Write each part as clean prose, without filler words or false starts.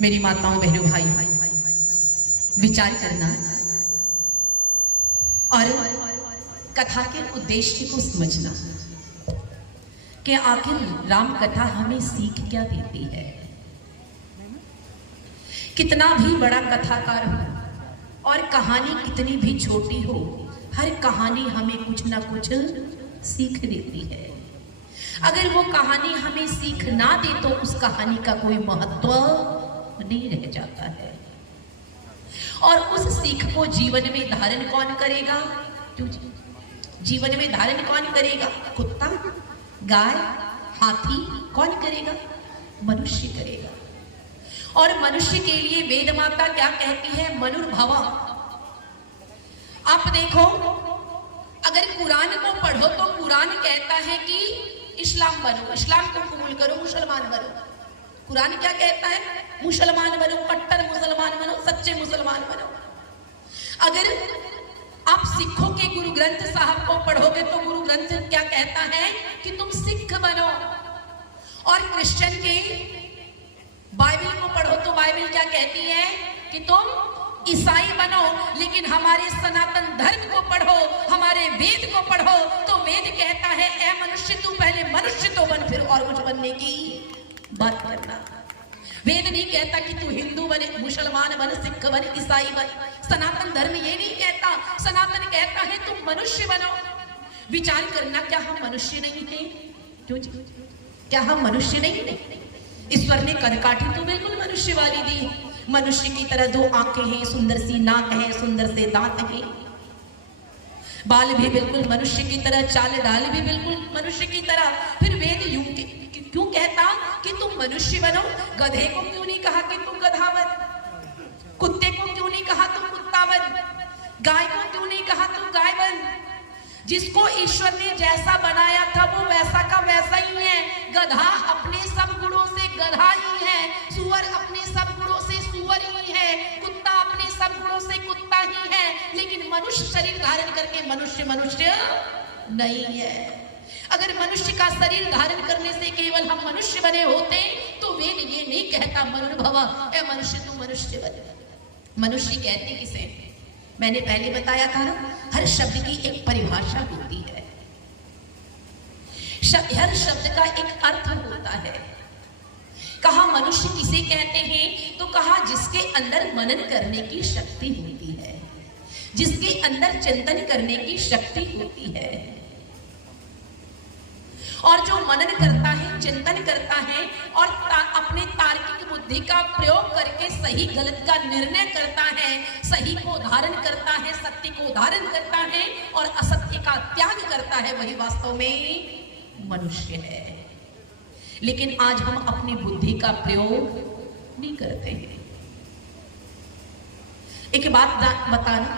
मेरी माताओं बहनों भाई, विचार करना और कथा के उद्देश्य को समझना कि आखिर राम कथा हमें सीख क्या देती है। कितना भी बड़ा कथाकार हो और कहानी कितनी भी छोटी हो, हर कहानी हमें कुछ ना कुछ सीख देती है। अगर वो कहानी हमें सीख ना दे तो उस कहानी का कोई महत्व नहीं रह जाता है। और उस सीख को जीवन में धारण कौन करेगा? क्यों जीवन में धारण कौन करेगा? कुत्ता, गाय, हाथी कौन करेगा? मनुष्य करेगा। और मनुष्य के लिए वेद माता क्या कहती है? मनुर्भव। आप देखो, अगर कुरान को पढ़ो तो कुरान कहता है कि इस्लाम बनो, इस्लाम को कबूल करो, मुसलमान बनो। कुरान क्या कहता है? मुसलमान बनो, कट्टर मुसलमान बनो, सच्चे मुसलमान बनो। अगर आप सिखों के गुरु ग्रंथ साहब को पढ़ोगे तो गुरु ग्रंथ क्या कहता है कि तुम सिख बनो। और क्रिश्चियन के बाइबल को पढ़ो तो बाइबल क्या कहती है कि तुम ईसाई बनो। लेकिन हमारे सनातन धर्म को पढ़ो, हमारे वेद को पढ़ो तो वेद कहता है ऐ मनुष्य तू पहले मनुष्य तो बन, फिर और कुछ बनने की बात करना। वेद नहीं कहता कि तू हिंदू बने, मुसलमान बन, सिख बन, ईसाई बन। सनातन धर्म ये नहीं कहता। सनातन कहता है तुम मनुष्य बनो। विचार करना, क्या हम मनुष्य नहीं थे? क्यों जी? क्या हम मनुष्य नहीं थे? ईश्वर ने कदकाठी तो बिल्कुल मनुष्य वाली दी। मनुष्य की तरह दो आंखें हैं, सुंदर सी नाक है, सुंदर से दांत हैं, बाल भी बिल्कुल मनुष्य की तरह, चाल ढाल भी बिल्कुल मनुष्य की तरह। फिर वेद यूं क्यों कहता कि तुम मनुष्य बनो? गधे को क्यों नहीं कहा कि तुम गधा बन? कुत्ते को क्यों नहीं कहा तुम कुत्ता बन? गाय को क्यों नहीं कहा तुम गाय बन? जिसको ईश्वर ने जैसा बनाया था वो वैसा का वैसा ही है। गधा अपने सब गुणों से गधा ही है, सुअर अपने सब गुणों से सुअर ही है, कुत्ता अपने सब गुणों से कुत्ता ही है। लेकिन मनुष्य शरीर धारण करके मनुष्य मनुष्य नहीं है। अगर मनुष्य का शरीर धारण करने से केवल हम मनुष्य बने होते तो वेद ये नहीं कहता मनुर्भव ऐ मनुष्य तू मनुष्य बने। मनुष्य कहते किसे? मैंने पहले बताया था ना, हर शब्द की एक परिभाषा होती है, हर शब्द का एक अर्थ होता है। कहा मनुष्य किसे कहते हैं तो कहा जिसके अंदर मनन करने की शक्ति होती है, जिसके अंदर चिंतन करने की शक्ति होती है। और जो मनन करता है, चिंतन करता है और अपने तार्किक बुद्धि का प्रयोग करके सही गलत का निर्णय करता है, सही को धारण करता है, सत्य को धारण करता है और असत्य का त्याग करता है, वही वास्तव में मनुष्य है। लेकिन आज हम अपनी बुद्धि का प्रयोग नहीं करते हैं। एक बात बताना,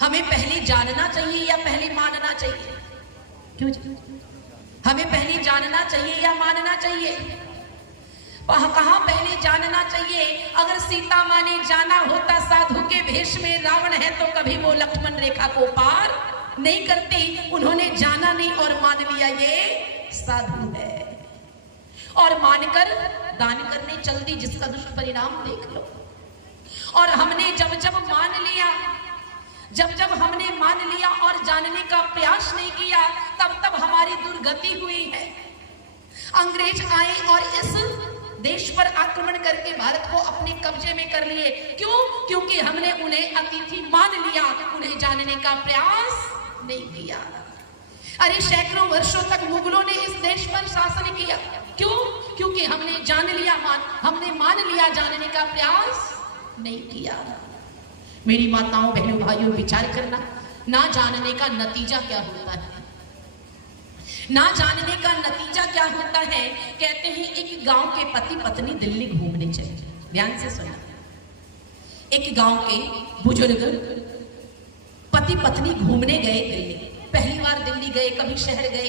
हमें पहले जानना चाहिए या पहले मानना चाहिए? क्यों? हमें पहले जानना चाहिए या मानना चाहिए? कहां पहले जानना चाहिए? अगर सीता मां ने जाना होता साधु के भेष में रावण है तो कभी वो लक्ष्मण रेखा को पार नहीं करती। उन्होंने जाना नहीं और मान लिया ये साधु है, और मानकर दान करने चल दी, जिसका दुष्परिणाम देख लो। और हमने जब जब मान लिया, जब जब हमने मान लिया और जानने का प्रयास नहीं किया, तब तब हमारी दुर्गति हुई है। अंग्रेज आए और इस देश पर आक्रमण करके भारत को अपने कब्जे में कर लिए। क्यों? क्योंकि हमने उन्हें अतिथि मान लिया, उन्हें जानने का प्रयास नहीं किया। अरे सैकड़ों वर्षों तक मुगलों ने इस देश पर शासन किया। क्यों? क्योंकि हमने जान लिया, हमने मान लिया, जानने का प्रयास नहीं किया। मेरी माताओं बहनों भाइयों, विचार करना, ना जानने का नतीजा क्या होता है? ना जानने का नतीजा क्या होता है? कहते हैं एक गांव के पति पत्नी दिल्ली घूमने चले। ध्यान से सुना, एक गांव के बुजुर्ग पति पत्नी घूमने गए दिल्ली। पहली बार दिल्ली गए, कभी शहर गए,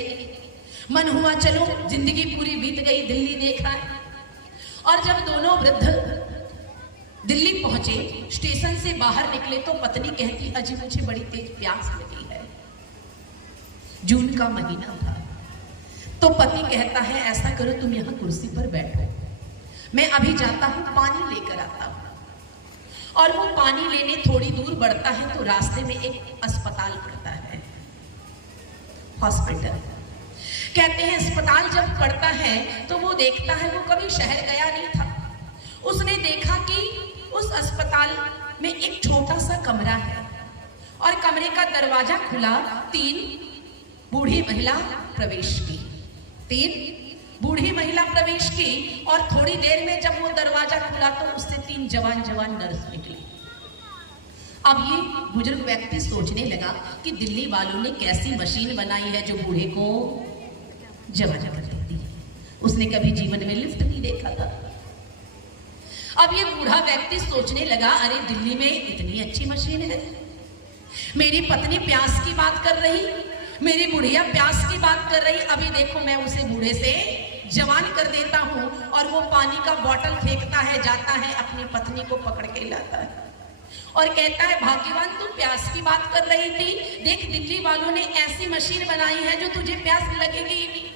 मन हुआ चलो, जिंदगी पूरी बीत गई, दिल्ली देखा है। और जब दोनों वृद्ध दिल्ली पहुंचे, स्टेशन से बाहर निकले तो पत्नी कहती अजी मुझे बड़ी तेज प्यास लगी है। जून का महीना था तो पति कहता है ऐसा करो तुम यहाँ कुर्सी पर बैठो, मैं अभी जाता हूं, पानी लेकर आता हूं। और वो पानी लेने थोड़ी दूर बढ़ता है तो रास्ते में एक अस्पताल पड़ता है, हॉस्पिटल। कहते हैं अस्पताल जब पड़ता है तो वो देखता है, वो कभी शहर गया नहीं था, उसने देखा कि उस अस्पताल में एक छोटा सा कमरा है और कमरे का दरवाजा खुला, 3 बूढ़ी महिला प्रवेश की, 3 बूढ़ी महिला प्रवेश की। और थोड़ी देर में जब वो दरवाजा खुला तो उससे 3 जवान नर्स निकली। अब ये बुजुर्ग व्यक्ति सोचने लगा कि दिल्ली वालों ने कैसी मशीन बनाई है जो बूढ़े को जवान कर देती है। उसने कभी जीवन में लिफ्ट नहीं देखा था। अब ये बूढ़ा व्यक्ति सोचने लगा, अरे दिल्ली में इतनी अच्छी मशीन है, मेरी पत्नी प्यास की बात कर रही, मेरी बुढ़िया प्यास की बात कर रही, अभी देखो मैं उसे बूढ़े से जवान कर देता हूं। और वो पानी का बोतल फेंकता है, जाता है, अपनी पत्नी को पकड़ के लाता है और कहता है, भाग्यवान तू प्यास की बात कर रही थी, देख दिल्ली वालों ने ऐसी मशीन बनाई है जो तुझे प्यास लगेगी ही नहीं।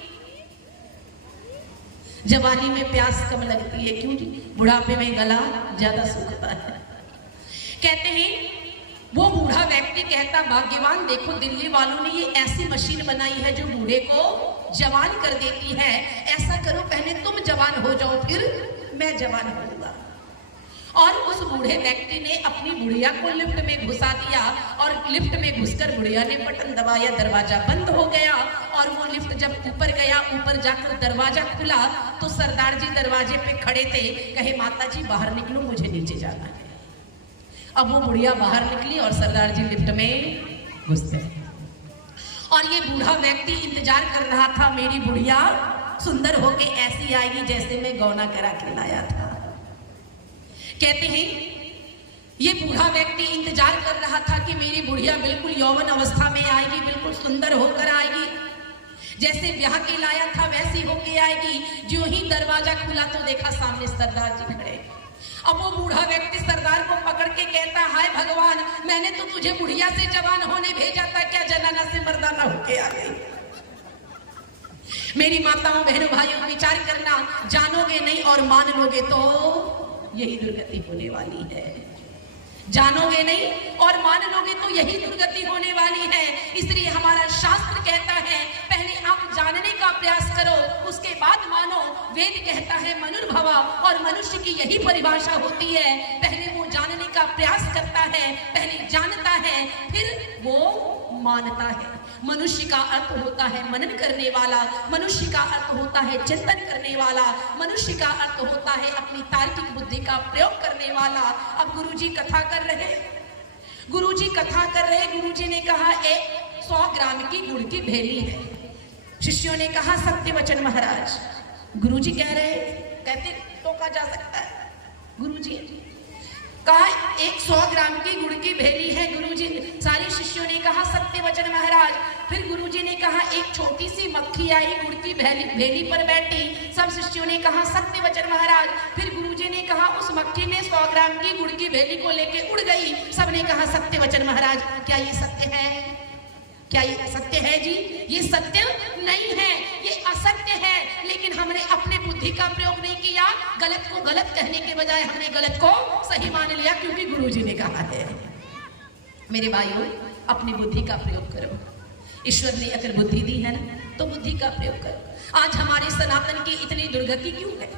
जवानी में प्यास कम लगती है, क्यों जी? बुढ़ापे में गला ज्यादा सूखता है। कहते हैं वो बूढ़ा व्यक्ति कहता, भाग्यवान देखो दिल्ली वालों ने ये ऐसी मशीन बनाई है जो बूढ़े को जवान कर देती है। ऐसा करो पहले तुम जवान हो जाओ, फिर मैं जवान होऊंगा। और उस बूढ़े व्यक्ति ने अपनी बुढ़िया को लिफ्ट में घुसा दिया और लिफ्ट में घुसकर बुढ़िया ने बटन दबाया, दरवाजा बंद हो गया। और वो लिफ्ट जब ऊपर गया, ऊपर जाकर दरवाजा खुला तो सरदार जी दरवाजे पे खड़े थे, कहे माता जी बाहर निकलो, मुझे नीचे जाना है। अब वो बुढ़िया बाहर निकली और सरदार जी लिफ्ट में घुस गए। और ये बूढ़ा व्यक्ति इंतजार कर रहा था, मेरी बुढ़िया सुंदर होके ऐसी आएगी जैसे मैं गौना करा के लाया था। कहते हैं ये बूढ़ा व्यक्ति इंतजार कर रहा था कि मेरी बुढ़िया बिल्कुल यौवन अवस्था में आएगी, बिल्कुल सुंदर होकर आएगी, जैसे ब्याह के लाया था वैसी होके आएगी। जो ही दरवाजा खुला तो देखा सामने सरदार जी खड़े। अब वो बूढ़ा व्यक्ति सरदार को पकड़ के कहता, हाय भगवान, मैंने तो तुझे बुढ़िया से जवान होने भेजा था, क्या जनाना से मर्दाना होके आ गई। मेरी माताओं बहनों भाइयों विचार करना, जानोगे नहीं और मान लोगे तो यही दुर्गति होने वाली है। जानोगे नहीं और मान लोगे तो यही दुर्गति होने वाली है। इसलिए हमारा शास्त्र कहता है पहले आप जानने का प्रयास करो, उसके बाद मानो। वेद कहता है मनुर्भवा, और मनुष्य की यही परिभाषा होती है, पहले वो जानने का प्रयास करता है, पहले जानता है, फिर वो मानता है। मनुष्य का अर्थ होता है मनन करने वाला, मनुष्य का अर्थ होता है चिंतन करने वाला, मनुष्य का अर्थ होता है अपनी तार्किक बुद्धि का प्रयोग करने वाला। अब गुरुजी कथा कर रहे, गुरुजी कथा कर रहे, गुरुजी ने कहा 100 ग्राम की गुड़ की भेली है। शिष्यों ने कहा सत्य वचन महाराज। गुरुजी कह रहे, कहते टोका जा सकता है, गुरुजी कहा 100 ग्राम की गुड़ की भेली है। गुरुजी, सारे शिष्यों ने कहा सत्य वचन महाराज। फिर गुरुजी ने कहा एक छोटी सी मक्खी आई, गुड़ की भेली पर बैठी। सब शिष्यों ने कहा सत्य वचन महाराज। फिर गुरुजी ने कहा उस मक्खी ने 100 ग्राम की गुड़ की भेली को लेके उड़ गई। सबने कहा सत्य वचन महाराज। क्या ये सत्य है? क्या ये सत्य है जी? ये सत्य नहीं है, ये असत्य है। लेकिन हमने अपने बुद्धि का प्रयोग नहीं किया, गलत को गलत कहने के बजाय हमने गलत को सही मान लिया, क्योंकि गुरुजी ने कहा है। मेरे भाइयों, अपनी बुद्धि का प्रयोग करो। ईश्वर ने अगर बुद्धि दी है ना, तो बुद्धि का प्रयोग करो। आज हमारे सनातन की इतनी दुर्गति क्यों है?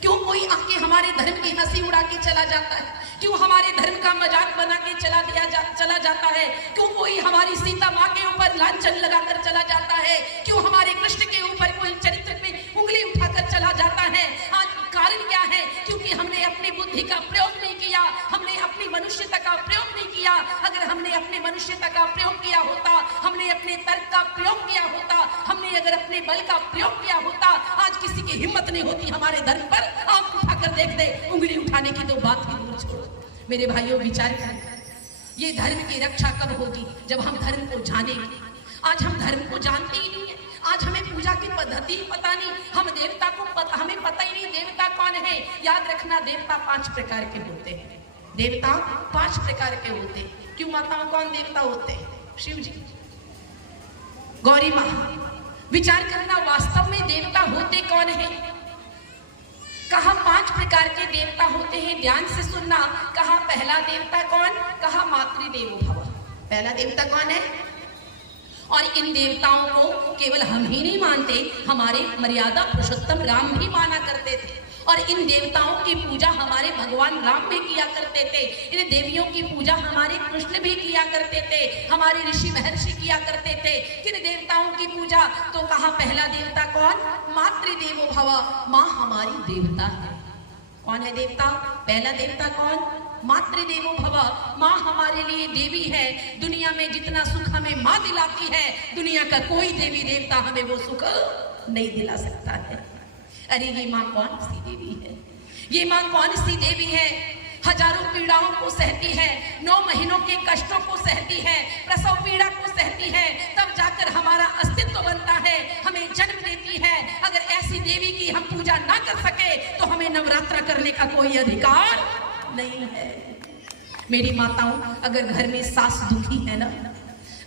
क्यों कोई आके हमारे धर्म की हंसी उड़ा के चला जाता है? क्यों हमारे धर्म का मजाक बना के चला जाता है? क्यों कोई हमारी सीता माँ के ऊपर लांछन लगाकर चला जाता है? क्यों हमारे कृष्ण के ऊपर कोई चरित्र पे उंगली उठाकर चला जाता है? आज कारण क्या है? क्योंकि हमने अपनी बुद्धि का प्रयोग नहीं किया, हमने अपनी मनुष्यता का प्रयोग नहीं किया। अगर हमने अपने मनुष्यता का प्रयोग किया होता, हमने अपने तर्क का प्रयोग किया होता, हमने अगर अपने बल का प्रयोग किया होता, आज किसी की हिम्मत नहीं होती हमारे धर्म पर आंख उठाकर देख दे। उंगली उठाने की तो बात ही दूर छोड़ो। मेरे भाइयों, विचार करें, ये धर्म की रक्षा कब होगी? जब हम धर्म को जानेंगे। आज हम धर्म को जानते ही नहीं है। आज हमें पूजा की पद्धति पता नहीं, हम देवता को हमें पता ही नहीं देवता कौन है। याद रखना, देवता 5 प्रकार के होते हैं। देवता 5 प्रकार के होते हैं। क्यों माताओं, कौन देवता होते हैं? शिव जी, गौरी माँ। विचार करना, वास्तव में देवता होते कौन है? कहा 5 प्रकार के देवता होते हैं, ध्यान से सुनना। कहा पहला देवता कौन? कहा मातृदेवो भव। पहला देवता कौन है? और इन देवताओं को केवल हम ही नहीं मानते, हमारे मर्यादा पुरुषोत्तम राम भी माना करते थे। और इन देवताओं की पूजा हमारे भगवान राम भी किया करते थे। इन देवियों की पूजा हमारे कृष्ण भी किया करते थे, हमारे ऋषि महर्षि किया करते थे। किन देवताओं की पूजा? तो कहा पहला देवता कौन? मातृदेवो भव, माँ हमारी देवता है। कौन है देवता? पहला देवता कौन? मातृदेवो भव, माँ हमारे लिए देवी है। दुनिया में जितना सुख हमें माँ दिलाती है, दुनिया का कोई देवी देवता हमें वो सुख नहीं दिला सकता है। अरे ये माँ कौन सी देवी है? ये माँ कौन सी देवी है? हजारों पीड़ाओं को सहती है, 9 महीनों के कष्टों को सहती है, प्रसव पीड़ा को सहती है, तब जाकर हमारा अस्तित्व बनता है, हमें जन्म देती है। अगर ऐसी देवी की हम पूजा ना कर सके तो हमें नवरात्र करने का कोई अधिकार नहीं है। मेरी माताओं, अगर घर में सास दुखी है ना,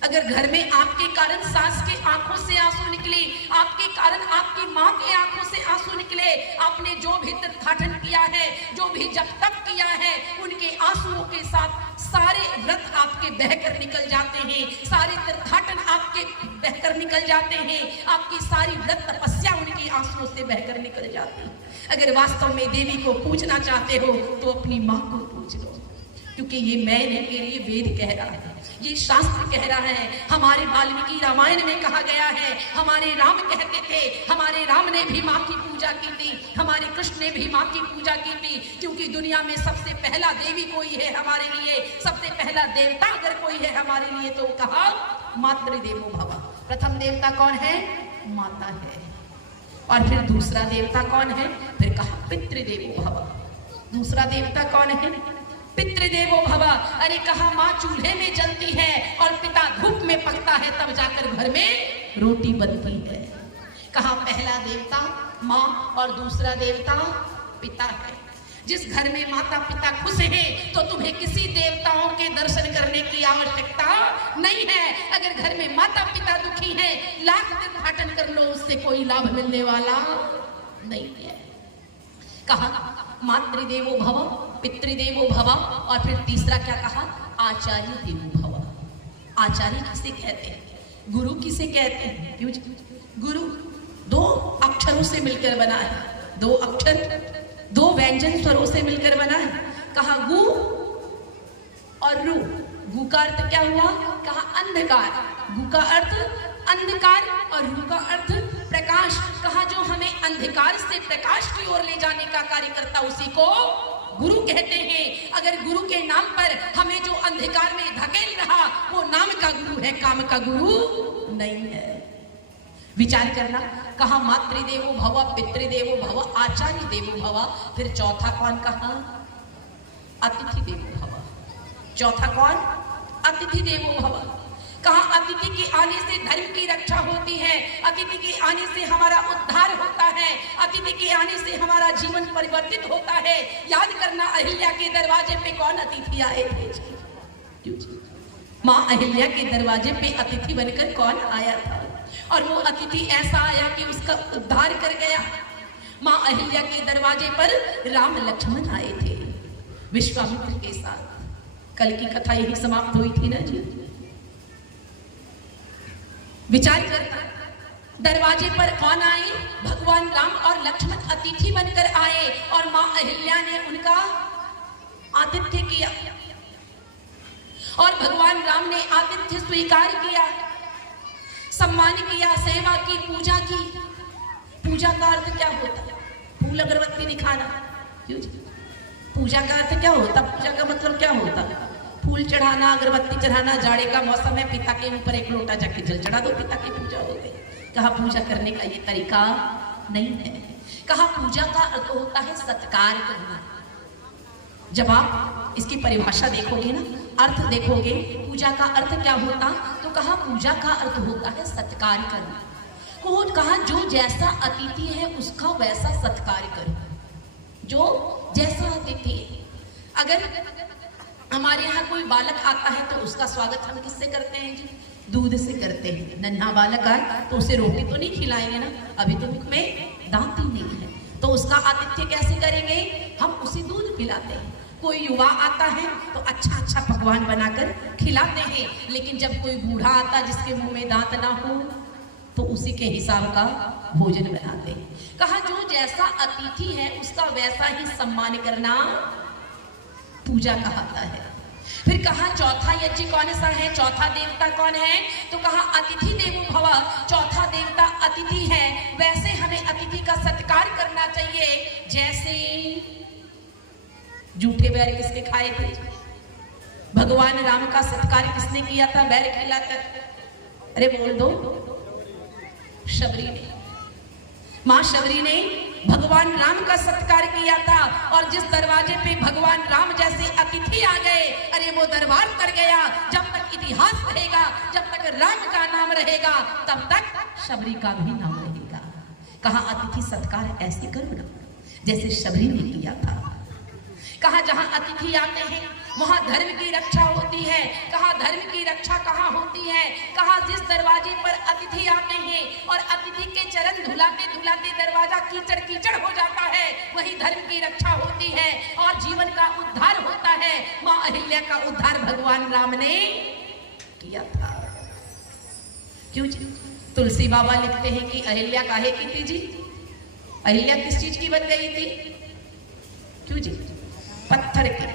अगर घर में आपके कारण सास के आंखों से आंसू निकले, आपके कारण आपकी माँ के आंखों से आंसू निकले, आपने जो भी तीर्थाटन किया है, जो भी जप तप किया है, उनके आंसुओं के साथ सारे व्रत आपके बहकर निकल जाते हैं, सारे तीर्थाटन आपके बहकर निकल जाते हैं, आपकी सारी व्रत तपस्या उनके आंसुओं से बहकर निकल जाती है। अगर वास्तव में देवी को पूजना चाहते हो तो अपनी माँ को पूज लो, क्योंकि ये मैं नहीं कह रही, ये वेद कह रहा है, ये शास्त्र कह रहा है। हमारे वाल्मीकि रामायण में कहा गया है, हमारे राम कहते थे, हमारे राम ने भी माँ की पूजा की थी, हमारे कृष्ण ने भी माँ की पूजा की थी, क्योंकि दुनिया में सबसे पहला देवी कोई है हमारे लिए, सबसे पहला देवता अगर कोई है हमारे लिए तो कहा मातृदेवो भव। प्रथम देवता कौन है? माता है। और फिर दूसरा देवता कौन है? फिर कहा पितृदेवो भव। दूसरा देवता कौन है? पितृदेवो भव। अरे कहा माँ चूल्हे में जलती है और पिता धूप में पकता है, तब जाकर घर में रोटी बनती है। कहा पहला देवता माँ और दूसरा देवता पिता है। जिस घर में माता पिता खुश हैं तो तुम्हें किसी देवताओं के दर्शन करने की आवश्यकता नहीं है। अगर घर में माता पिता दुखी हैं, लाख तीर्थाटन कर लो, उससे कोई लाभ मिलने वाला नहीं है। कहा मातृदेवो भव, पितृदेवो भव, और फिर तीसरा क्या कहा? आचार्य देवो भव। आचार्य किसे कहते हैं? गुरु किसे कहते हैं? क्यों? गुरु 2 अक्षरों से मिलकर बना है, 2 अक्षर 2 व्यंजन स्वरों से मिलकर बना है। कहा गु और रु। गु का अर्थ क्या हुआ? कहा अंधकार। गु का अर्थ अंधकार और रु का अर्थ प्रकाश। कहा जो हमें अंधकार से प्रकाश की ओर ले जाने का कार्य करता उसी को गुरु कहते हैं। अगर गुरु के नाम पर हमें जो अंधकार में धकेल रहा वो नाम का गुरु है, काम का गुरु नहीं है। विचार करना। कहा मातृदेवो भव, पितृदेवो भव, आचार्य देवो भव। फिर चौथा कौन कहा? अतिथि देवो भव। चौथा कौन? अतिथि देवो भव। कहा अतिथि के आने से धर्म की रक्षा होती है, अतिथि के आने से हमारा उद्धार होता है, अतिथि के आने से हमारा जीवन परिवर्तित होता है। याद करना, अहिल्या के दरवाजे पे कौन अतिथि आए थे? माँ अहिल्या के दरवाजे पे अतिथि बनकर कौन आया था? और वो अतिथि ऐसा आया कि उसका उद्धार कर गया। माँ अहिल्या के दरवाजे पर राम लक्ष्मण आए थे विश्वामित्र के साथ। कल की कथा यही समाप्त हुई थी ना जी। विचार करना, दरवाजे पर कौन आए? भगवान राम और लक्ष्मण अतिथि बनकर आए और माँ अहिल्या ने उनका आतिथ्य किया और भगवान राम ने आतिथ्य स्वीकार किया, सम्मान किया, सेवा की, पूजा की। पूजा का अर्थ क्या होता है? फूल अगरबत्ती दिखाना। क्यों? पूजा का अर्थ क्या होता? पूजा का मतलब क्या होता? फूल चढ़ाना, अगरबत्ती चढ़ाना। जाड़े का मौसम है, पिता के ऊपर एक लोटा जाके जल चढ़ा दो, पिता की पूजा हो गई। कहा पूजा करने का ये तरीका नहीं है। कहा पूजा का अर्थ होता है सत्कार करना। जब आप इसकी परिभाषा देखोगे ना, अर्थ देखोगे, पूजा का अर्थ क्या होता, तो कहा पूजा का अर्थ होता है सत्कार करना। कहा जो जैसा अतिथि है उसका वैसा सत्कार करो। जो जैसा अतिथि है, अगर हमारे यहाँ कोई बालक आता है तो उसका स्वागत हम किससे करते हैं जी? दूध से करते हैं। नन्हा बालक आए तो उसे रोटी तो नहीं खिलाएंगे ना, अभी तो मुख में दांत ही नहीं है, तो उसका आतिथ्य कैसे करेंगे? हम उसे दूध पिलाते हैं। कोई युवा आता है तो अच्छा अच्छा पकवान बनाकर खिलाते हैं, लेकिन जब कोई बूढ़ा आता जिसके मुंह में दांत ना हो तो उसी के हिसाब का भोजन बनाते हैं। कहा जो जैसा अतिथि है उसका वैसा ही सम्मान करना पूजा कहलाता है। फिर कहा चौथा यज्ञ कौन सा है, चौथा देवता कौन है? तो कहा अतिथि देवो भव, चौथा देवता अतिथि है। वैसे हमें अतिथि का सत्कार करना चाहिए जैसे जूठे बैर किसके खाए थे? भगवान राम का सत्कार किसने किया था बैर खिलाकर? अरे बोल दो, शबरी ने। मां शबरी ने भगवान राम का सत्कार किया था, और जिस दरवाजे पे भगवान राम जैसे अतिथि आ गए, अरे वो दरबार कर गया। जब तक इतिहास रहेगा, जब तक राम का नाम रहेगा, तब तक शबरी का भी नाम रहेगा। कहा अतिथि सत्कार ऐसे करो ना जैसे शबरी ने किया था। कहा जहां अतिथि आते हैं वहां धर्म की रक्षा होती है। कहा धर्म की रक्षा कहाँ होती है? कहा जिस दरवाजे पर अतिथि आते हैं और अतिथि के चरण धुलाते धुलाते दरवाजा कीचड़ कीचड़ हो जाता है, वही धर्म की रक्षा होती है और जीवन का उद्धार होता है। मां अहिल्या का उद्धार भगवान राम ने किया था। क्यों जी? तुलसी बाबा लिखते हैं कि अहिल्या काहे की थी जी? अहिल्या किस चीज की बन गई थी? क्यों जी? पत्थर की।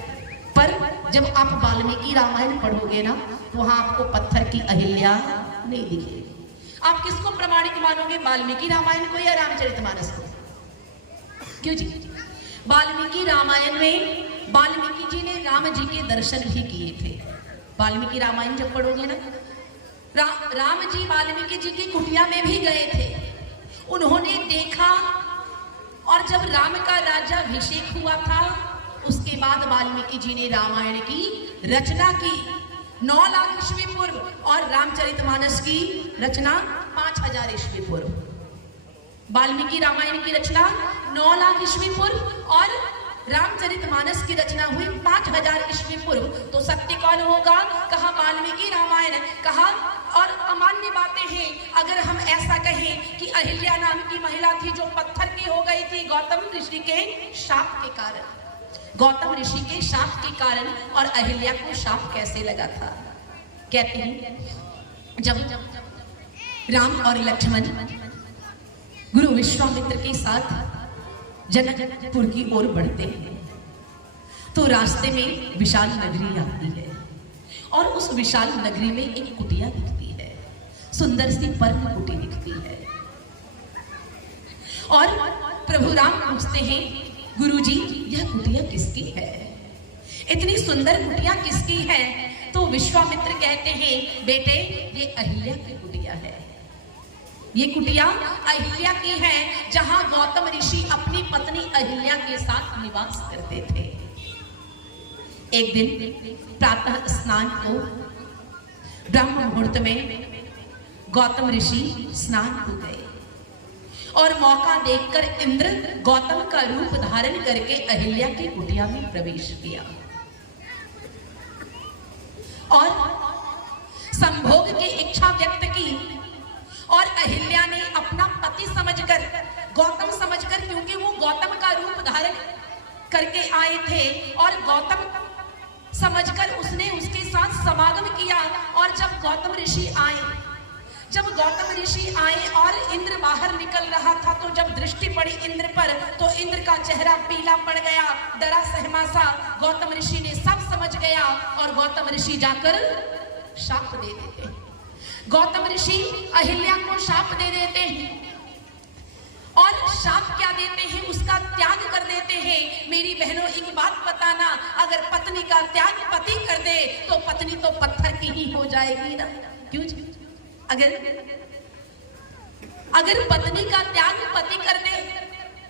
पर जब आप वाल्मीकि रामायण पढ़ोगे ना तो वहां आपको पत्थर की अहिल्या नहीं दिखेगी। आप किसको प्रमाणिक मानोगे, वाल्मीकि रामायण को या रामचरितमानस को? क्यों जी? वाल्मीकि रामायण में वाल्मीकि जी ने राम जी के दर्शन भी किए थे। वाल्मीकि रामायण जब पढ़ोगे ना, राम जी वाल्मीकि जी की कुटिया में भी गए थे, उन्होंने देखा। और जब राम का राज्याभिषेक हुआ था उसके बाद वाल्मीकि जी ने रामायण की रचना की 9 लाख ईस्वी पूर्व, और रामचरितमानस की रचना 5000 ईस्वी पूर्व। वाल्मीकि रामायण की रचना 9 लाख ईस्वी पूर्व और रामचरितमानस की रचना हुई 5000 ईस्वी पूर्व। तो सत्य कौन होगा? कहा वाल्मीकि रामायण। कहा और अमान्य बातें हैं अगर हम ऐसा कहें कि अहिल्या नाम की महिला थी जो पत्थर की हो गई थी गौतम ऋषि के शाप के कारण। गौतम ऋषि के शाप के कारण। और अहिल्या को शाप कैसे लगा था? कहते हैं जब राम और लक्ष्मण गुरु विश्वामित्र के साथ जनकपुर की ओर बढ़ते हैं तो रास्ते में विशाल नगरी आती है, और उस विशाल नगरी में एक कुटिया दिखती है, सुंदर सी पर्ण कुटी दिखती है। और प्रभु राम पूछते हैं गुरुजी यह कुटिया किसकी है? इतनी सुंदर कुटिया किसकी है? तो विश्वामित्र कहते हैं बेटे ये अहिल्या की कुटिया है। ये कुटिया अहिल्या की है जहां गौतम ऋषि अपनी पत्नी अहिल्या के साथ निवास करते थे। एक दिन प्रातः स्नान को ब्रह्म मुहूर्त में गौतम ऋषि स्नान को गए और मौका देखकर इंद्र गौतम का रूप धारण करके अहिल्या की कुटिया में प्रवेश किया और संभोग की इच्छा व्यक्त की। और अहिल्या ने अपना पति समझकर, गौतम समझकर, क्योंकि वो गौतम का रूप धारण करके आए थे, और गौतम समझकर उसने उसके साथ समागम किया। और जब गौतम ऋषि आए और इंद्र बाहर निकल रहा था, तो जब दृष्टि पड़ी इंद्र पर तो इंद्र का चेहरा पीला पड़ गया, डरा सहमा सा। गौतम ऋषि ने सब समझ गया और गौतम ऋषि जाकर शाप दे देते हैं। गौतम ऋषि अहिल्या को शाप दे देते हैं, और शाप क्या देते हैं? उसका त्याग कर देते हैं। मेरी बहनों एक बात बताना, अगर पत्नी का त्याग पति कर दे तो पत्नी तो पत्थर की ही हो जाएगी ना। क्यों जी? अगर पत्नी का त्याग पति कर दे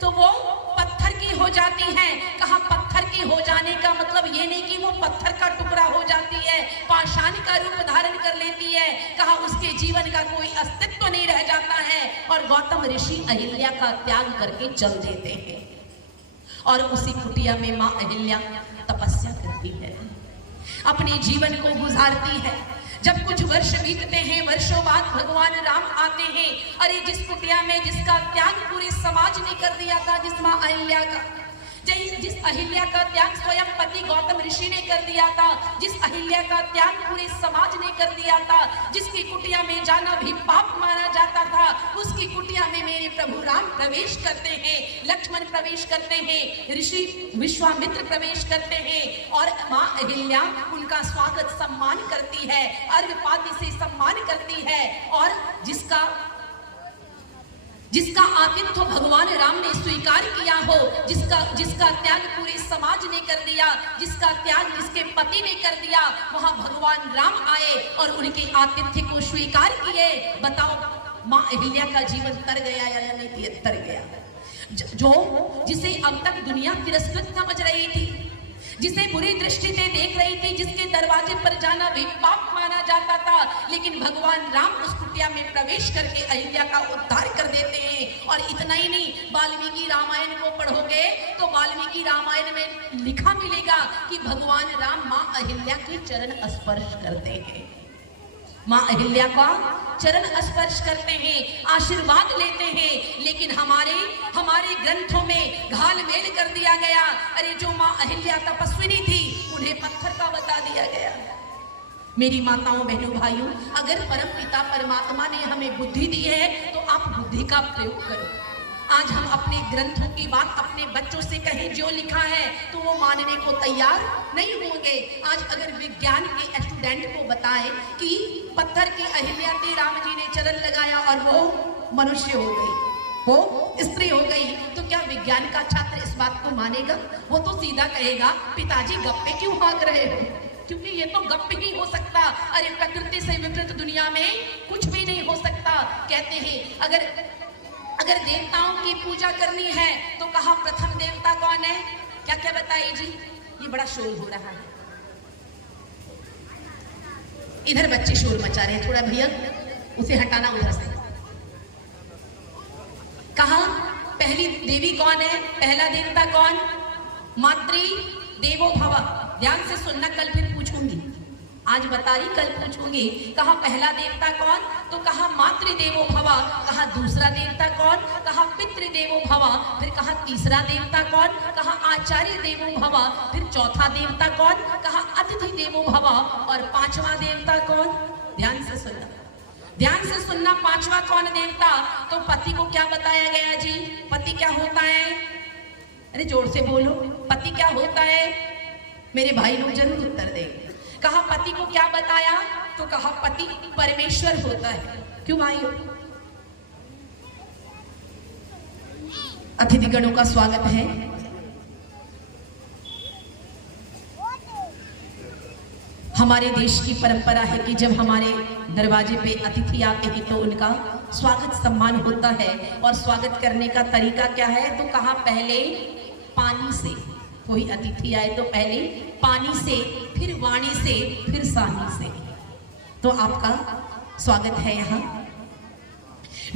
तो वो पत्थर की हो जाती है। कहा पत्थर की हो जाने का मतलब ये नहीं कि वो पत्थर का टुकड़ा हो जाती है, पाषाण का रूप धारण कर लेती है। कहा उसके जीवन का कोई अस्तित्व नहीं रह जाता है। और गौतम ऋषि अहिल्या का त्याग करके चल देते हैं, और उसी कुटिया में मां अहिल्या तपस्या करती है, अपने जीवन को गुजारती है। जब कुछ वर्ष बीतते हैं, वर्षों बाद भगवान राम आते हैं। अरे जिस कुटिया में जिसका त्याग पूरे समाज ने कर दिया था, जिस माँ अहिल्या का, जिस अहिल्या का त्याग स्वयं पति गौतम ऋषि ने कर दिया था, जिस अहिल्या का त्याग पूरे समाज ने कर दिया था, जिसकी कुटिया में जाना भी पाप माना जाता था, उसकी कुटिया में मेरे प्रभु राम प्रवेश करते हैं, लक्ष्मण प्रवेश करते हैं, ऋषि विश्वामित्र प्रवेश करते हैं और माँ अहिल्या उनका स्वागत सम्मान करती है, अर्घपाद्य से सम्मान करती है। और जिसका आतिथ्य भगवान राम ने स्वीकार किया हो, जिसका त्याग पूरे समाज ने कर दिया, जिसका त्याग जिसके पति ने कर दिया, वहां भगवान राम आए और उनके आतिथ्य को स्वीकार किए। बताओ माँ अहिल्या का जीवन तर गया या नहीं तर गया? जिसे अब तक दुनिया तिरस्कृत समझ रही थी, जिसे बुरी दृष्टि से देख रही थी, जिसके दरवाजे पर जाना भी पाप माना जाता था, लेकिन भगवान राम उस कुटिया में प्रवेश करके अहिल्या का उद्धार कर देते हैं। और इतना ही नहीं, वाल्मीकि रामायण को पढ़ोगे तो वाल्मीकि रामायण में लिखा मिलेगा कि भगवान राम माँ अहिल्या के चरण स्पर्श करते हैं, माँ अहिल्या का चरण स्पर्श करते हैं, आशीर्वाद लेते हैं। लेकिन हमारे ग्रंथों में घालमेल कर दिया गया। अरे जो माँ अहिल्या तपस्विनी थी, उन्हें पत्थर का बता दिया गया। मेरी माताओं बहनों भाइयों, अगर परम पिता परमात्मा ने हमें बुद्धि दी है तो आप बुद्धि का प्रयोग करो। आज हम अपने ग्रंथों की बात अपने बच्चों से कहें जो लिखा है तो वो मानने को तैयार नहीं होंगे। आज अगर विज्ञान के स्टूडेंट को बताएं कि पत्थर की अहिल्या से राम जी ने चरण लगाया और वो मनुष्य हो गई, वो स्त्री हो गई, तो क्या विज्ञान का छात्र इस बात को मानेगा? वो तो सीधा कहेगा पिताजी गप्पे क्यों हाँक रहे हो, क्योंकि ये तो गप ही हो सकता। अरे प्रकृति से विपरीत दुनिया में कुछ भी नहीं हो सकता। कहते हैं अगर देवताओं की पूजा करनी है तो कहा प्रथम देवता कौन है? क्या क्या बताइए जी? ये बड़ा शोर हो रहा है, इधर बच्चे शोर मचा रहे हैं, थोड़ा भैया उसे हटाना उधर से। कहा पहली देवी कौन है? पहला देवता कौन? मातृ देवो भव। ध्यान से सुनना, कल फिर पूछूंगी, आज बता रही कल पूछूंगी। कहा पहला देवता कौन? तो कहा मातृ देवो भव। कहा दूसरा देवता कौन? कहा पितृ देवो भव। फिर कहा तीसरा देवता कौन? कहा आचार्य देवो भव। फिर चौथा देवता कौन? कहा अतिथि देवो भव। और पांचवा देवता कौन? ध्यान से सुनना, ध्यान से सुनना। पांचवा कौन देवता? तो पति को क्या बताया गया जी? पति क्या होता है? अरे जोर से बोलो, पति क्या होता है? मेरे भाई लोग जरूर उत्तर देंगे। कहा पति को क्या बताया? तो कहा पति परमेश्वर होता है। क्यों भाई? अतिथिगणों का स्वागत है। हमारे देश की परंपरा है कि जब हमारे दरवाजे पे अतिथि आते हैं तो उनका स्वागत सम्मान होता है। और स्वागत करने का तरीका क्या है? तो कहा पहले पानी से, कोई अतिथि आए तो पहले पानी से, फिर वाणी से, फिर सानी से। तो आपका स्वागत है यहाँ।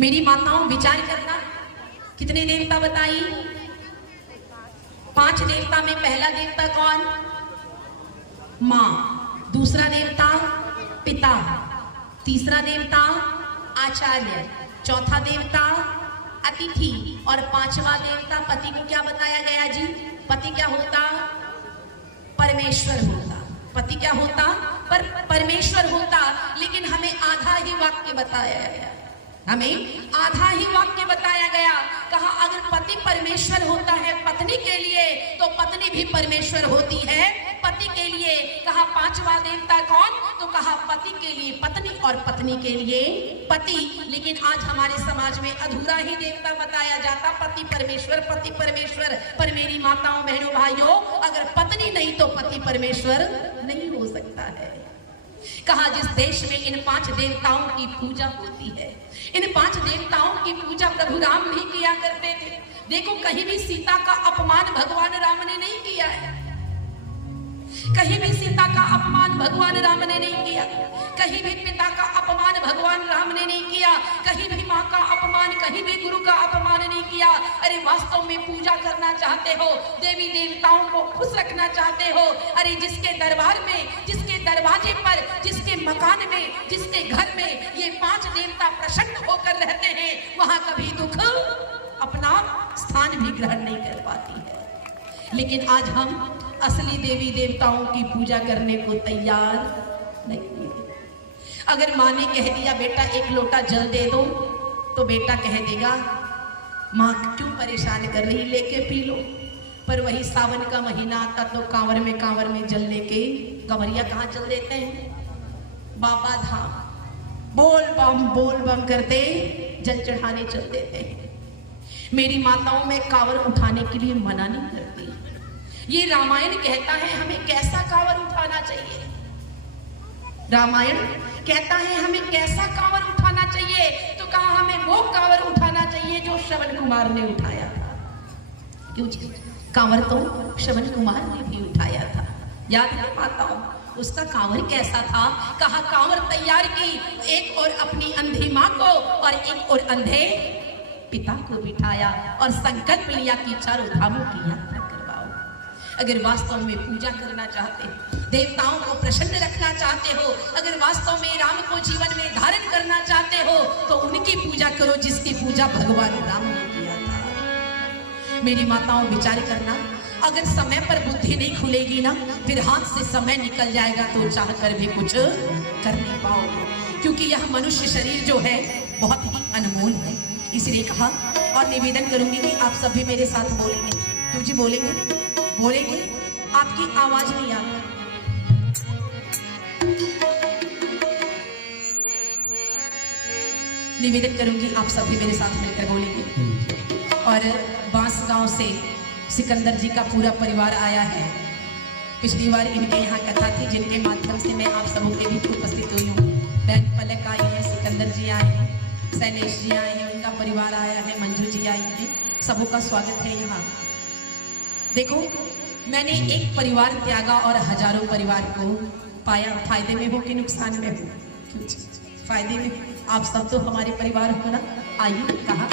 मेरी माताओं विचार करना, कितने देवता बताई? 5 देवता में पहला देवता कौन? माँ। दूसरा देवता पिता। तीसरा देवता आचार्य। चौथा देवता अतिथि। और पांचवा देवता पति को क्या बताया गया जी? पति क्या होता? परमेश्वर होता। पति क्या होता? परमेश्वर होता। लेकिन हमें आधा ही वाक्य बताया गया, हमें आधा ही वाक्य बताया गया। कहा अगर पति परमेश्वर होता है पत्नी के लिए तो पत्नी भी परमेश्वर होती है पति के लिए। कहा पांचवा देवता कौन? तो कहा पति के लिए पत्नी और पत्नी के लिए पति। लेकिन आज हमारे समाज में अधूरा ही देवता बताया जाता, पति परमेश्वर, पति परमेश्वर। पर मेरी माताओं बहनों भाइयों, अगर पत्नी नहीं तो पति परमेश्वर नहीं हो सकता है। कहा जिस देश में इन 5 देवताओं की पूजा होती है, इन 5 देवताओं की पूजा प्रभु राम भी किया करते थे। देखो कहीं भी सीता का अपमान भगवान राम ने नहीं किया है, कहीं भी सीता का अपमान भगवान राम ने नहीं किया, कहीं भी पिता का अपमान भगवान राम ने नहीं किया, कहीं भी माँ का अपमान, कहीं भी गुरु का अपमान नहीं किया। अरे वास्तव में पूजा करना चाहते हो, देवी देवताओं को खुश रखना चाहते हो, अरे जिसके दरबार में, जिसके दरवाजे पर, जिसके मकान में ग्रहण नहीं कर पाती है। लेकिन आज हम असली देवी देवताओं की पूजा करने को तैयार नहीं है। अगर माँ ने कह दिया बेटा एक लोटा जल दे दो, तो बेटा कह देगा माँ क्यों परेशान कर रही, लेके पी लो। पर वही सावन का महीना आता तो कांवर में जल लेके कंवरिया कहाँ चल देते हैं, बाबा धाम बोल बम करते जल चढ़ाने चल देते हैं। मेरी माताओं में कांवर उठाने के लिए मना नहीं करती। ये रामायण कहता है हमें कैसा कांवर उठाना चाहिए। रामायण कहता है हमें कैसा कांवर उठाना चाहिए, तो कहा हमें वो कांवर उठाना चाहिए जो श्रवण कुमार ने उठाया था। क्यों जी? कांवर तो श्रवण कुमार ने भी उठाया था। याद है माताओं उसका कांवर कैसा था? कहा कांवर तैयार की, एक और अपनी अंधी माँ को और एक और अंधे पिता को बिठाया और संकल्प लिया कि चारों धामों की यात्रा करवाओ। अगर वास्तव में पूजा करना चाहते हो, देवताओं को प्रसन्न रखना चाहते हो, अगर वास्तव में राम को जीवन में धारण करना चाहते हो, तो उनकी पूजा करो जिसकी पूजा भगवान राम ने किया था। मेरी माताओं विचार करना, अगर समय पर बुद्धि नहीं खुलेगी ना, फिर हाथ से समय निकल जाएगा तो चाह कर भी कुछ कर नहीं पाओगे। क्योंकि यह मनुष्य शरीर जो है बहुत ही अनमोल है। इसलिए कहा और निवेदन करूंगी कि आप सभी मेरे साथ बोलेंगे। क्यों जी बोलेंगे? बोलेंगे, आपकी आवाज नहीं आती। निवेदन करूंगी आप सभी मेरे साथ मिलकर बोलेंगे। और बांस गांव से सिकंदर जी का पूरा परिवार आया है। पिछली बार इनके यहाँ कथा थी जिनके माध्यम से मैं आप सबों के बीच उपस्थित हुई हूँ। बहन पलक आई है, सिकंदर जी आए हैं, शैलेश जी आए हैं, उनका परिवार आया है, मंजू जी आई है, सबों का स्वागत है यहाँ। देखो मैंने एक परिवार त्यागा और हजारों परिवार को पाया। फायदे में हो कि नुकसान में हो? फायदे में। आप सब तो हमारे परिवार हो ना। आइए कहा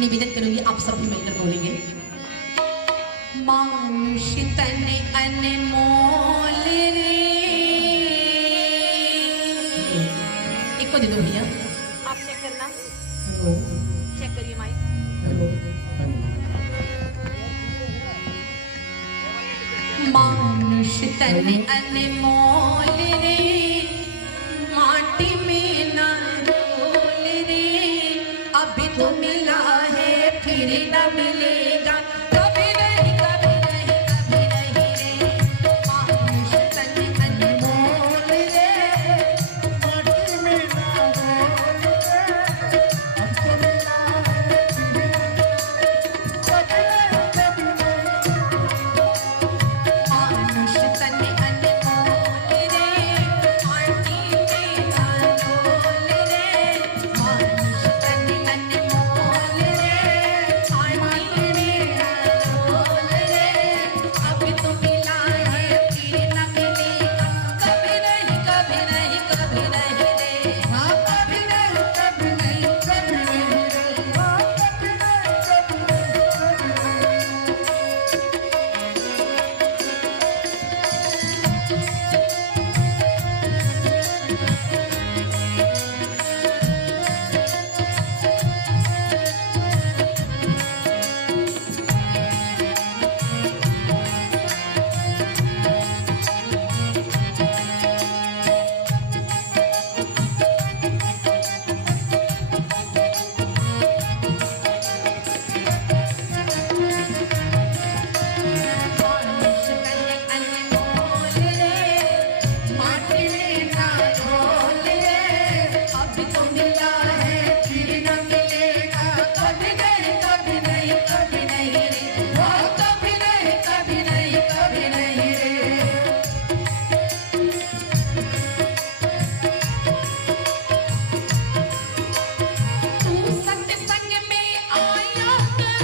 निवेदन करूंगी आप सभी मिलकर बोलेंगे। मानुष तन अनमोल रे, एक को दे दो भैया, आप चेक करना, चेक करिए माइक। मानुष तन अनमोल रे, माटी में ना रोल रे, अभी तो मिला है फिर न मिलेगा, कभी नहीं कभी नहीं कभी नहीं रे। मानुष तन अनमोल रे, माटी में ना रोल रे, हमको मिला है कभी नहीं कभी नहीं। मानुष तन अनमोल रे, माटी में ना रोल रे, मानुष तन अनमोल रे, माटी में ना रोल रे, अभी तो मिला है फिर न मिलेगा, कभी नहीं कभी नहीं कभी नहीं रे। हाँ कभी नहीं कभी नहीं कभी नहीं रे। हाँ कभी नहीं कभी नहीं मानुष तन अनमोल रे, माटी में ना रोल रे, अभी तो मिला है फिर न मिलेगा, कभी नहीं कभी नहीं कभी नहीं रे। वो कभी नहीं कभी नहीं कभी नहीं रे। तू सत्संग में आया कर,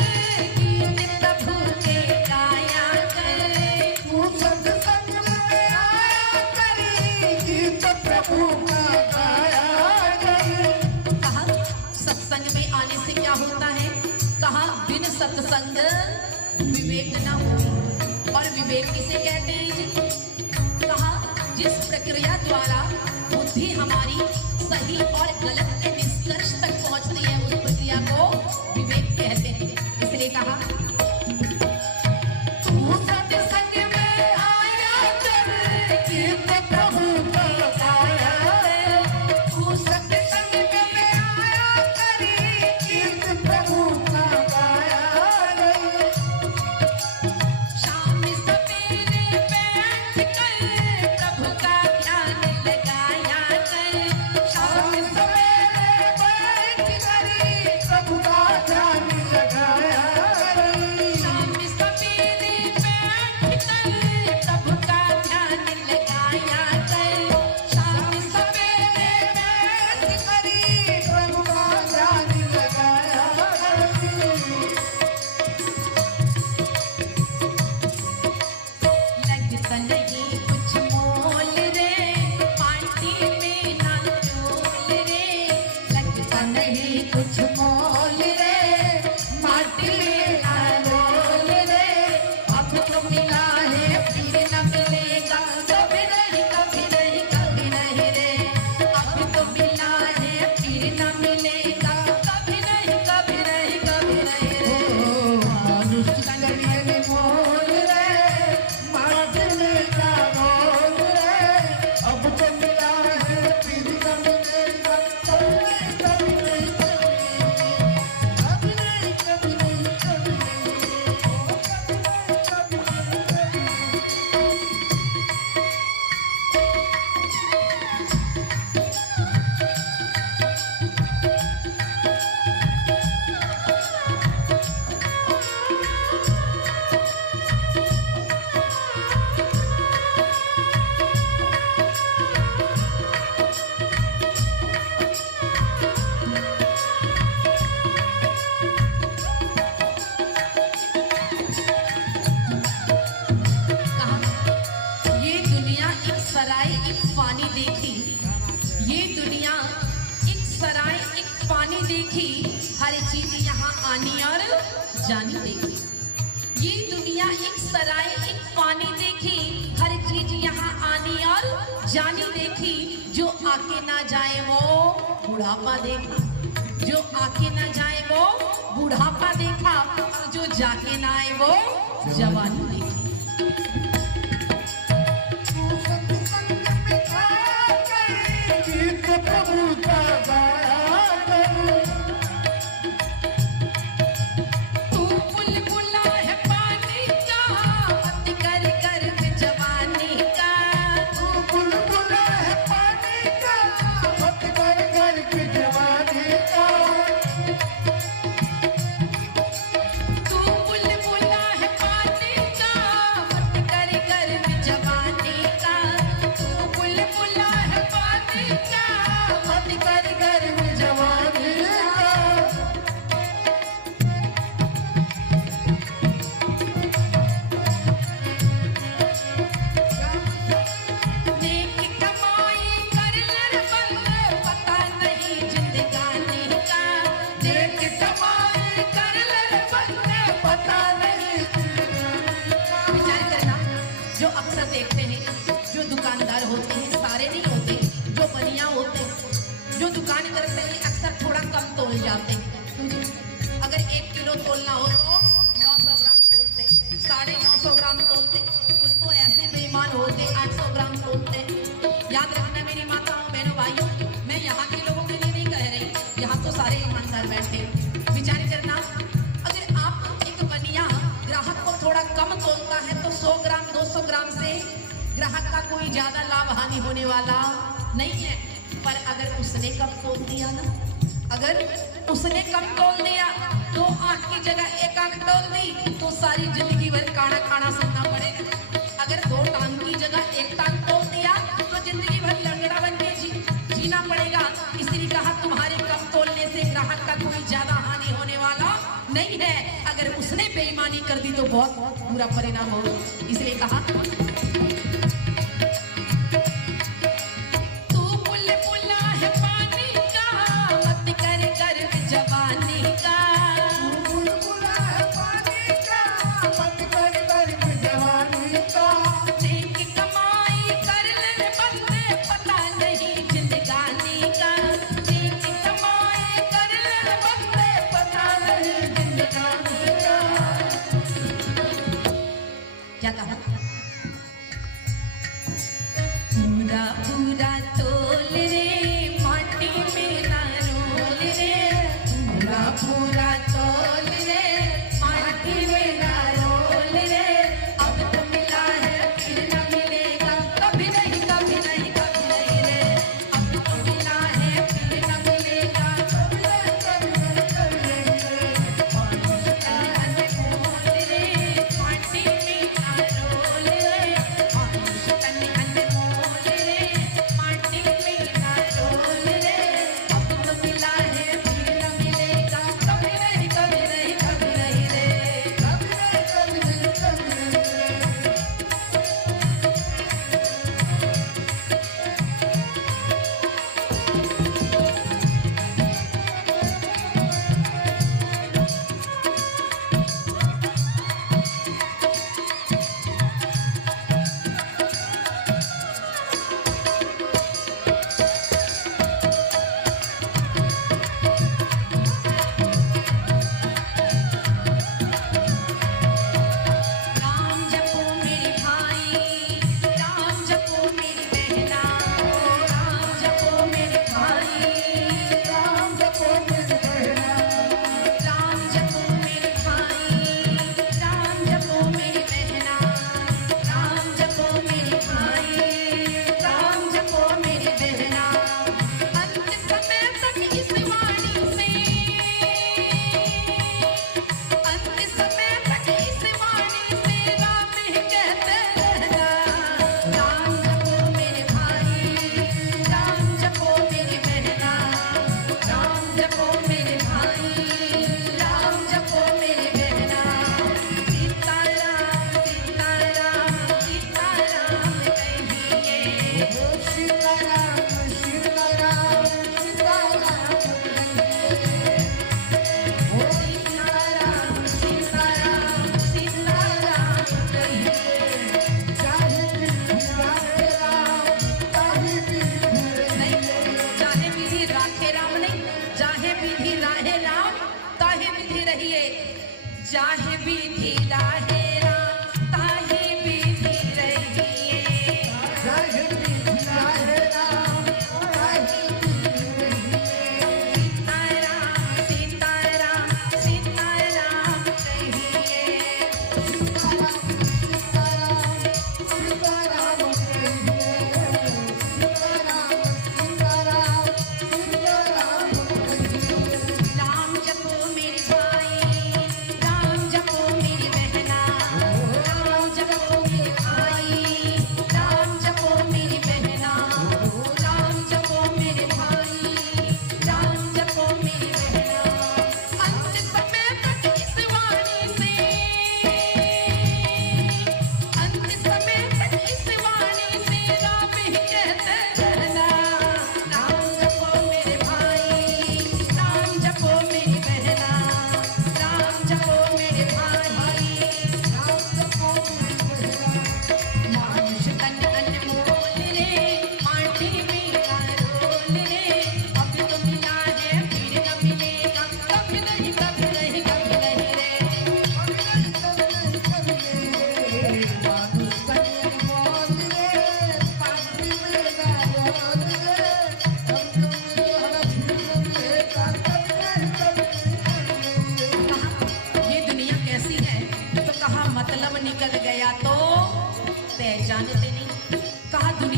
गीत प्रभु के गाया कर। तू सत्संग में आया कर, गीत प्रभु का गाया कर। कहा सत्संग में आने से क्या होता है? कहा बिन सत्संग विवेक ना हो। और विवेक किसे कहते हैं जी? कहा जिस प्रक्रिया द्वारा बुद्धि हमारी सही और गलत के निष्कर्ष तक पहुंचती है उस प्रक्रिया को विवेक कहते हैं। आया कर शाम सवेरे बैठ करी प्रभु का ध्यान लगाया लगता नहीं कुछ मोल रे पार्टी में ना चोल रे लगता नहीं कुछ मोल रे माटी में ना रोल रे अब तो मिला है फिर न मिलेगा कभी नहीं कभी नहीं कभी नहीं रे अब तो मिला है फिर न मिलेगा कभी नहीं कभी नहीं कभी नहीं रे मानुष संगे मोल रे माटी में का रोल रे अब तो मिला है फिर न मिलेगा कभी नहीं कभी नहीं कभी नहीं कभी ये दुनिया एक सराय एक पानी देखी ये दुनिया एक सराय एक पानी देखी हर चीज यहाँ आनी और जानी देखी ये दुनिया एक सराय एक पानी देखी हर चीज यहाँ आनी और जानी देखी जो आके ना जाए वो बुढ़ापा देखा जो आके ना जाए वो बुढ़ापा देखा और जो जाके ना आए वो जवानी देखी सत्संग में आकर गीत प्रभु का गाया कर तू बुलबुला है पानी का मत कर कर के जवानी का बुलबुला है पानी का मत कर कर के जवानी का तू बुलबुला है पानी का मत कर कर के जवानी का तू बुलबुला है पानी का मत कर कर के जवानी का नेक कमाई कर लर बंदे पता नहीं जिंदगानी का नेक कमाई कर लर बंदे पता नहीं विचार करना जो अक्सर देखते हैं जो दुकानदार होते हैं सारे नहीं होते जो बनिया होते हैं जो दुकान करते हैं अक्सर थोड़ा कम तोल जाते हैं अगर 1 किलो तोलना हो तो 900 ग्राम तोलते 950 ग्राम तोलते कुछ तो ऐसे बेईमान होते 800 ग्राम तोलते याद रखना मेरी माताओं बहनों भाइयों मैं यहाँ के लोगों के लिए नहीं कह रही यहाँ तो सारे ईमानदार बैठे विचार करना अगर आप एक बनिया ग्राहक को थोड़ा कम तोलता है तो 100 ग्राम 200 ग्राम से ग्राहक का कोई ज्यादा लाभ हानि होने वाला नहीं है पर अगर उसने कम तोल दिया ना अगर उसने कम तोल दिया तो आंख की जगह एक आंख तोल दी तो सारी जिंदगी भर खाना खाना सुनना पड़ेगा अगर 2 टांग की जगह 1 टांग तोल दिया तो जिंदगी भर लंगड़ा बन के जीना पड़ेगा इसलिए कहा तुम्हारे कम तोलने से ग्राहक का कोई ज्यादा हानि होने वाला नहीं है अगर उसने बेईमानी कर दी तो बहुत बुरा परिणाम होगा इसलिए कहा तू बुलबुला है पानी का मत कर कर के जवानी का बुलबुला है पानी का मत कर कर के जवानी का नेक कमाई कर ले बंदे पता नहीं जिंदगानी का नेक कमाई कर ले बंदे पता नहीं जिंदगानी का क्या कहा पूरा पूरा तोल रे माटी में ना रोल रे पूरा पूरा तोल रे माटी में ना रोल रे अब तो मिला है फिर न मिलेगा कभी नहीं कभी नहीं कभी नहीं रे अब तो मिला है फिर न मिलेगा कभी नहीं कभी नहीं कभी नहीं रे माटी में ना रोल रे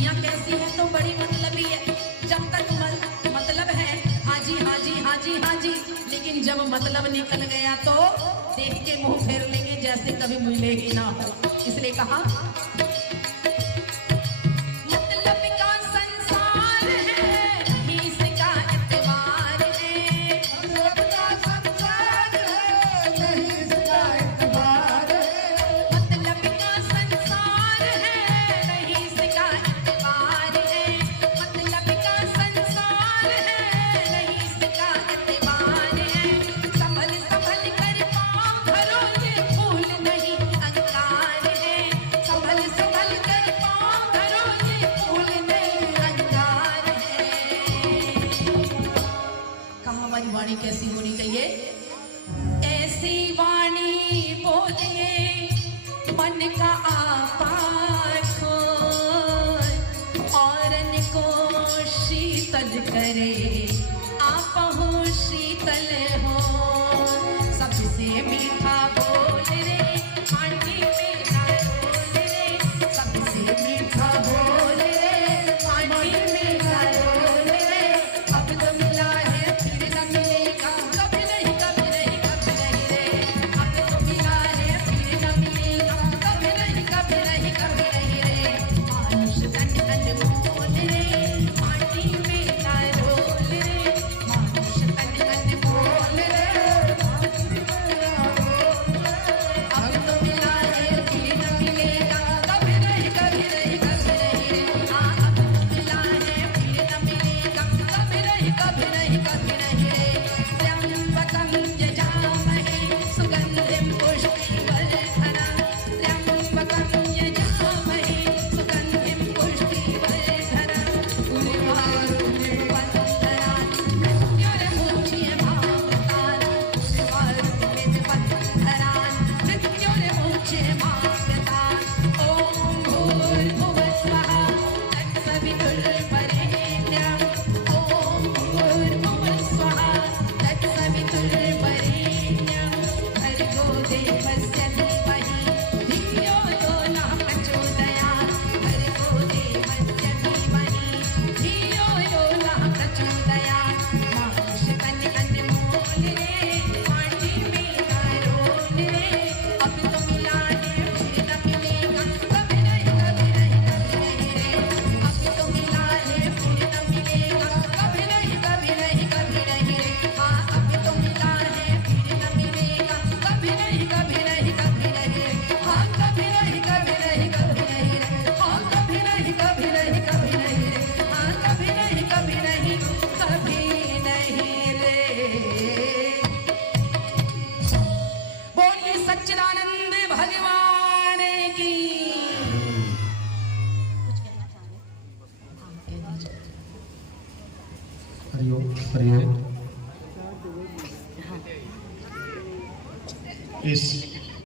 दुनिया कैसी है तो बड़ी मतलबी है। जब तक मतलब है हाँ जी हाँ जी हाँ जी हाँ जी, लेकिन जब मतलब निकल गया तो देख के मुंह फेर लेंगे जैसे कभी मिले ही ना हो। इसलिए कहा मतलब का संसार है, नहीं इसका एतबार है। मतलब का संसार है, नहीं इसका एतबार है। मतलब का संसार है, नहीं इसका एतबार है। मतलब का संसार है, नहीं इसका एतबार है। संभल संभल कर पाँव धरो, ये फूल नहीं अंगार है। संभल संभल कर पाँव धरो, ये फूल नहीं अंगार है। कहाँ हमारी वाणी कैसी होनी चाहिए? ऐसी वाणी बोलिए मन का आपा खोल, औरन को शीतल करे, आप हो शीतल हो। सबसे मीठा बोल रे, आंटी मेरा रोल रे। सबसे मीठा बोल रे, आंटी मेरा रोल रे। अब तो मिला है फिर न मिलेगा, कभी नहीं कभी नहीं कभी नहीं रे। अब तो मिला है फिर न मिलेगा, कभी नहीं कभी नहीं कभी नहीं रे। मानुष तन अनमोल रे, आंटी मेरा रोल रे। मानुष तन अनमोल रे। अब तो मिला है फिर न मिलेगा, कभी नहीं कभी नहीं कभी नहीं रे। हाँ अब तो मिला है फिर न मिलेगा, कभी नहीं कभी नहीं कभी नहीं रे। त्र्यंबकं यजामहे सुगन्धिं पुष्टिवर्धनम्। त्र्यंबकं यजामहे सुगन्धिं पुष्टिवर्धनम्। उर्वारुकमिव बन्धनान् मृत्युर्मुच्यमामृतात्। उर्वारुकमिव बन्धनान् मृत्युर्मुच्यमामृतात्। ॐ भूर्भुवः स्वः तत्सवितुर्वरेण्यम्। ॐ भूर्भुवः स्वः तत्सवितुर्वरेण्यम्। भर्गो देवस्य धीमहि धियो यो नः प्रचोदयात्। भर्गो देवस्य धीमहि धियो यो नः प्रचोदयात्। मानुष तन अनमोल रे, आंटी मेरा रोल रे। अब तो मिला है फिर न मिलेगा, कभी नहीं कभी नहीं कभी नहीं रे। अब तो मिला है फिर न मिलेगा, कभी नहीं कभी नहीं कभी नहीं रे। हाँ अब तो मिला है फिर न मिलेगा, कभी नहीं कभी नहीं कभी नहीं रे। हाँ कभी नहीं कभी नहीं कभी नहीं रे। हाँ कभी नहीं कभी नहीं कभी नहीं रे। हाँ कभी नहीं कभी नहीं कभी नहीं रे। बोलिए सच्चिदानंद भगवान की। कुछ कहना चाहें? हाँ, कह दीजिए। हरिओम हरिओम।